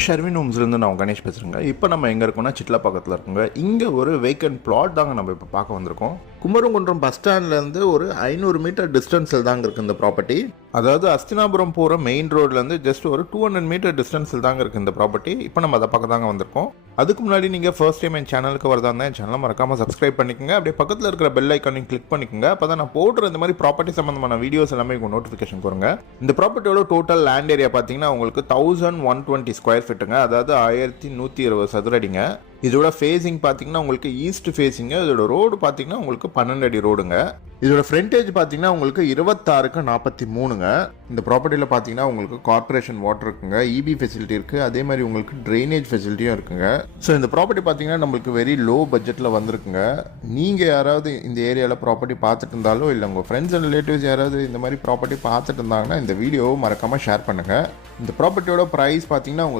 ஷர்வின் ஹோம்ஸ்லேருந்து நான் கணேஷ் பேசுகிறேங்க. இப்போ நம்ம எங்கே இருக்கோம்னா சிட்லா பக்கத்தில் இருக்குங்க. இங்கே ஒரு வேக்கன்ட் பிளாட் தாங்க நம்ம இப்போ பார்க்க வந்திருக்கோம். குமரங்குன்றம் பஸ் ஸ்டாண்ட்லேருந்து ஒரு 500 மீட்டர் டிஸ்டன்ஸில் தாங்க இருக்குது இந்த ப்ராப்பர்ட்டி. அதாவது அஸ்தினாபுரம் போகிற மெயின் ரோட்லேருந்து ஜஸ்ட் ஒரு 200 மீட்டர் டிஸ்டன்ஸில் தாங்க இருக்குது இந்த ப்ராப்பர்ட்டி. இப்போ நம்ம அதை பார்க்க தாங்க வந்திருக்கோம். அதுக்கு முன்னாடி நீங்கள் ஃபர்ஸ்ட் டைம் என் சேனலுக்கு வரதா இருந்தால் என் சேனலை மறக்காமல் சப்ஸ்கிரைப் பண்ணிக்கோங்க. அப்படியே பக்கத்தில் இருக்கிற பெல் ஐக்கானையும் கிளிக் பண்ணிக்கோங்க. அப்போ தான் நான் போடுற இந்த மாதிரி ப்ராப்பர்ட்டி சம்மந்தமான வீடியோஸ் எல்லாமே உங்களுக்கு நோட்டிஃபிகேஷன் வருங்க. இந்த ப்ராப்பர்ட்டியோட டோட்டல் லேண்ட் ஏரியா பார்த்தீங்கன்னா உங்களுக்கு 1120 ஸ்கொயர் ஃபீட்டுங்க, அதாவது 1120 சதுர அடிங்க. இதோட ஃபேஸிங் பார்த்தீங்கன்னா உங்களுக்கு ஈஸ்ட் ஃபேஸிங்க. இதோட ரோடு பார்த்தீங்கன்னா உங்களுக்கு 12 அடி ரோடுங்க. இதோட ஃப்ரண்டேஜ் பார்த்தீங்கன்னா உங்களுக்கு 26க்கு 43ங்க. இந்த ப்ராப்பர்ட்டியில் பார்த்தீங்கன்னா உங்களுக்கு கார்பரேஷன் வாட்டர் இருக்குங்க, இபி ஃபெசிலிட்டி இருக்குது, அதே மாதிரி உங்களுக்கு ட்ரைனேஜ் ஃபெசிலிட்டியும் இருக்குங்க. ஸோ இந்த ப்ராப்பர்ட்டி பார்த்தீங்கன்னா நம்மளுக்கு வெரி லோ பட்ஜெட்டில் வந்திருக்குங்க. நீங்கள் யாராவது இந்த ஏரியாவில் ப்ராப்பர்ட்டி பார்த்துட்டு இருந்தாலோ இல்லை உங்கள் ஃப்ரெண்ட்ஸ் அண்ட் ரிலேட்டிவ்ஸ் யாராவது இந்த மாதிரி ப்ராப்பர்ட்டி பார்த்துட்டு இருந்தாங்கன்னா இந்த வீடியோவை மறக்காமல் ஷேர் பண்ணுங்கள். இந்த ப்ராப்பர்ட்டியோட ப்ரைஸ் பார்த்தீங்கன்னா உங்களுக்கு